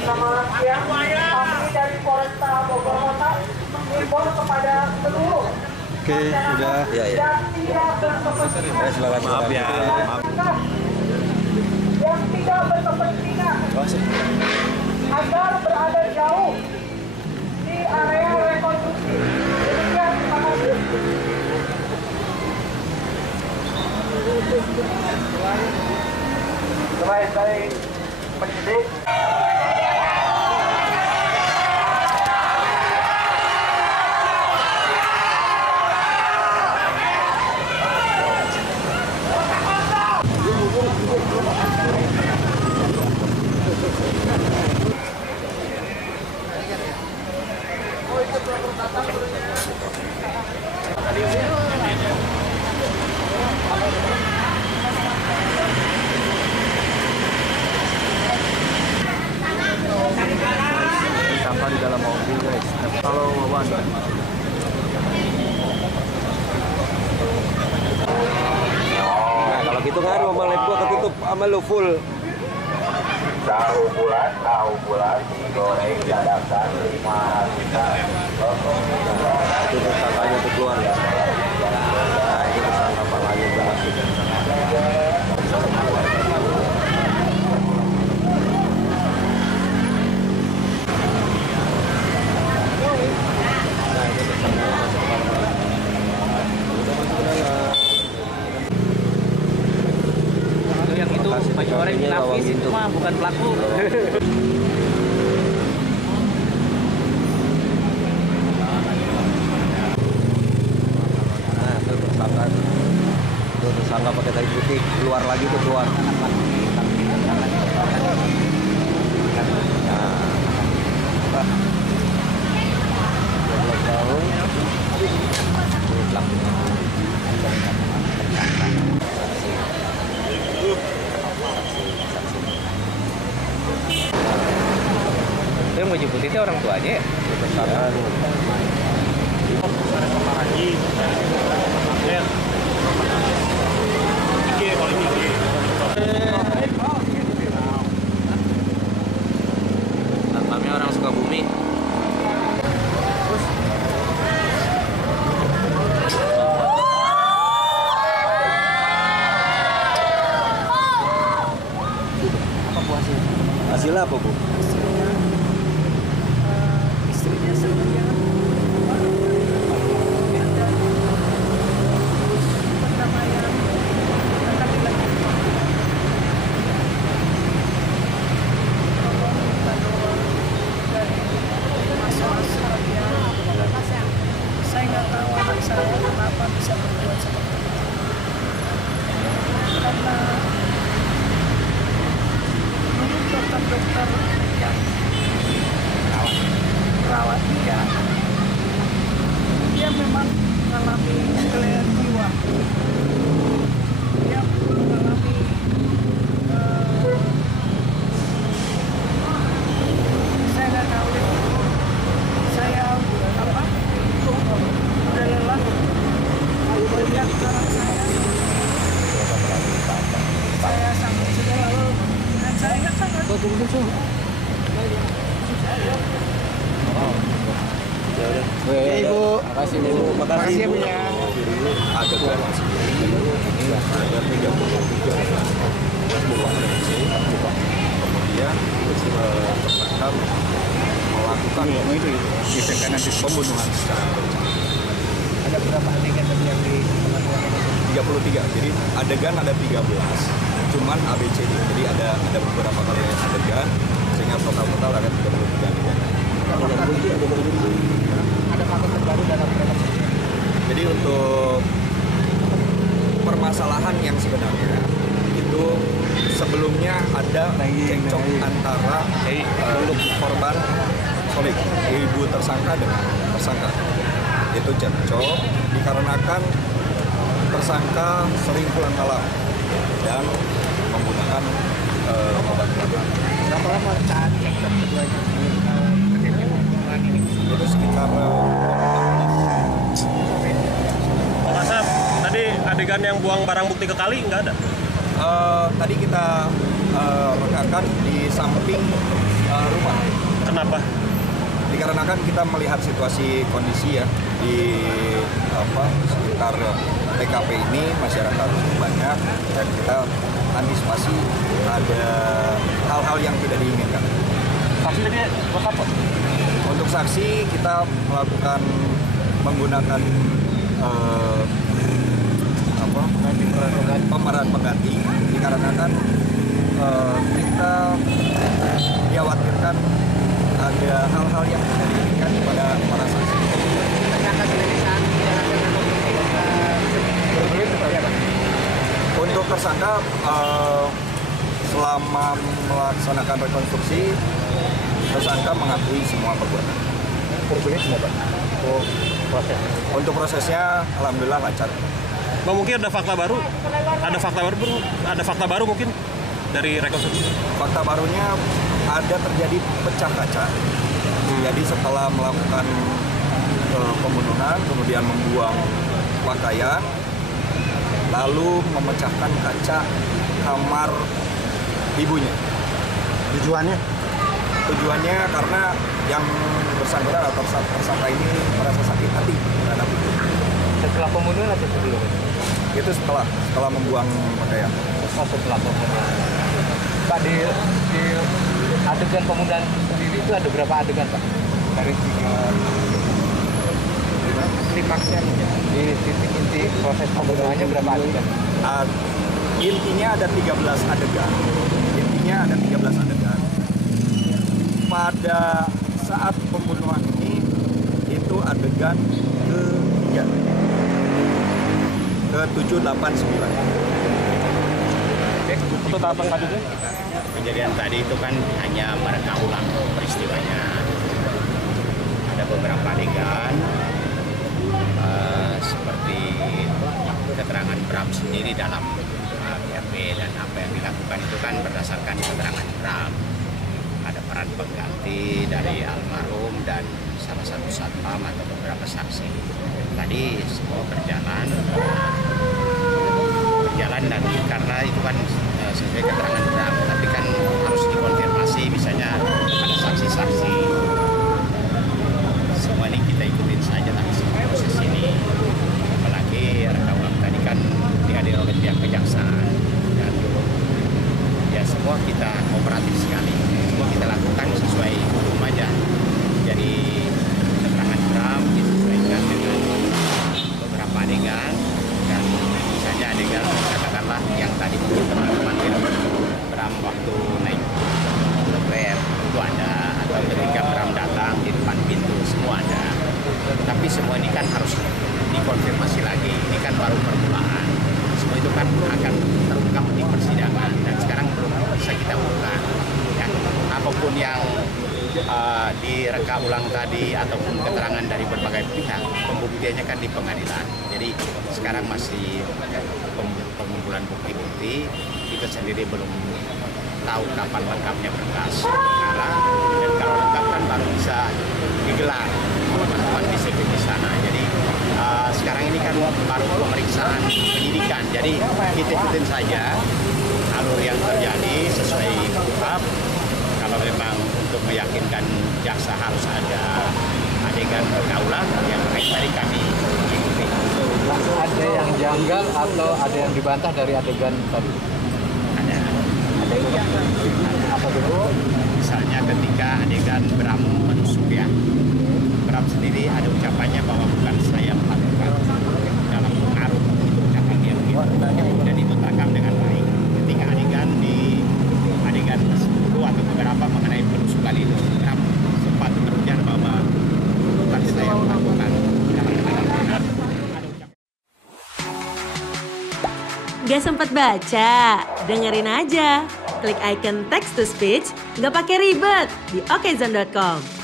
Selamat siang, kami dari Polresta Bogor Kota mengimbau kepada seluruh Oke, udah. Ya. yang tidak berkepentingan. Maaf ya. Yang tidak berkepentingan agar berada jauh di area rekonstruksi. Demikian, terima kasih. Baik, dari penyidik. Sampah di dalam mobil guys. Kalau Wawan. Nah, kalau gitu kan ngomong lab gua ketutup sama lu full. Tahu bulat digoreng dadakan 5 juta. Itu tersangkanya untuk keluar ya. Nah, itu tersangka apa lagi berhasil. Yang itu baju oranye nafis itu mah bukan pelaku. Nah, itu tersangka. Itu tersangka pakai tali putih keluar lagi tuh keluar. Nah, 12 tahun. Itu yang baju putih itu orang tua aja ya? Tersangka. Satpamnya orang Sukabumi. Hasilnya apa, Bu? Istrinya sebenarnya perdamaian laki-laki. Dari masalah yang saya nggak tahu anak saya kenapa bisa berbuat seperti itu. Karena menurut dokter-dokter yang merawat dia memang mengalami kelainan jiwa. Dia mengalami saya nggak tahu saya udah lelah melihat anak saya sangat sudah lalu dan saya sangat Ibu. Makasih, Bu. Makasih, Bu. Ada garis ini ada 33 kemudian tersangka melakukan pembunuhan secara berencana. Ada berapa adegan tadi yang di 33, jadi adegan ada 13, cuman ABCD, jadi ada beberapa kali adegan sehingga total ada 33 adegan. ada fakta terbaru dalam rekonstruksi? Jadi untuk permasalahan yang sebenarnya itu sebelumnya ada cekcok antara untuk korban solid ibu tersangka dengan tersangka. Itu cekcok dikarenakan tersangka sering pulang malam dan menggunakan obat obatan. Berapa lama saat cekcok keduanya terjadi hubungan ini? Itu sekitar Pak Kasat, tadi adegan yang buang barang bukti ke kali nggak ada? tadi kita rekakan di samping rumah. Kenapa? Dikarenakan kita melihat situasi kondisi ya di sekitar TKP ini masyarakat banyak dan kita antisipasi ada hal-hal yang tidak diinginkan. Saksi tadi apa? Untuk saksi kita melakukan menggunakan pemeran pengganti dikarenakan kita dikhawatirkan ada hal-hal yang tidak diinginkan pada para saksi. Untuk tersangka selama melaksanakan rekonstruksi, tersangka mengakui semua perbuatan. Untuk prosesnya, alhamdulillah lancar. Mungkin ada fakta baru? Ada fakta baru mungkin dari rekonstruksi? Fakta barunya ada terjadi pecah kaca. Jadi setelah melakukan pembunuhan, kemudian membuang pakaian, lalu memecahkan kaca kamar ibunya. Tujuannya karena yang bersangkutan atau tersangka ini merasa sakit hati terhadap ibu. Setelah pembunuhan atau sebelum? Itu setelah membuang pakaian. Setelah pembunuhan. Pak, di adegan pembunuhan sendiri itu ada berapa adegan, Pak? Dari klimaksnya di titik inti proses pembunuhannya berapa adegan? Intinya ada 13 adegan. Pada saat pembunuhan ini itu adegan ke-3, ke-7, 8, 9. Untuk tahapan selanjutnya? Kejadian tadi itu kan hanya mereka ulang peristiwanya. Ada beberapa adegan seperti keterangan Bram sendiri dalam BAP dan apa yang dilakukan itu kan berdasarkan keterangan Bram. Ada peran pengganti dari almarhum dan salah satu satpam atau beberapa saksi. Tadi semua berjalan dan karena itu kan sesuai keterangan Bram, tapi kan harus dikonfirmasi misalnya ada saksi-saksi. Semua ini kita ikutin saja lah proses ini. Apalagi reka ulang tadi kan dihadir oleh pihak kejaksaan dan ya semua kita kooperatif sekali. Semua kita lakukan sesuai hukum aja. Jadi keterangan Bram disesuaikan dengan beberapa adegan dan misalnya adegan katakanlah yang tadi mungkin teman-teman Bram waktu naik leper itu ada, atau ketika Bram datang di depan pintu semua ada. Tapi semua ini kan harus dikonfirmasi lagi. Ini kan baru permulaan. Semua itu kan akan terungkap di persidangan dan sekarang belum bisa kita buka. Ya, apapun yang direka ulang tadi ataupun keterangan dari berbagai pihak, pembuktiannya kan di pengadilan. Jadi sekarang masih pengumpulan bukti-bukti, kita sendiri belum tahu kapan lengkapnya berkas perkara, dan kalau lengkap kan baru bisa digelar teman-teman disiplin di sana. Jadi sekarang ini kan baru pemeriksaan penyidikan, jadi kita ikutin saja alur yang terjadi sesuai KUHP. Kalau memang untuk meyakinkan jaksa harus ada adegan reka ulang, yang tadi kami ikuti. Ada yang janggal atau ada yang dibantah dari adegan tadi? Ada Apa dulu? misalnya ketika adegan Bram menusuk ya, Bram sendiri ada ucapannya bahwa bukan saya melakukan, dalam pengaruh itu ucapan dia begitu, dan itu terekam dengan baik. Ketika adegan di adegan 10 atau beberapa mengenai penusukan itu, Bram sempat berujar bahwa bukan saya melakukan, dalam benar. Gak sempat baca? Dengerin aja. Klik icon text to speech, gak pakai ribet di okezone.com.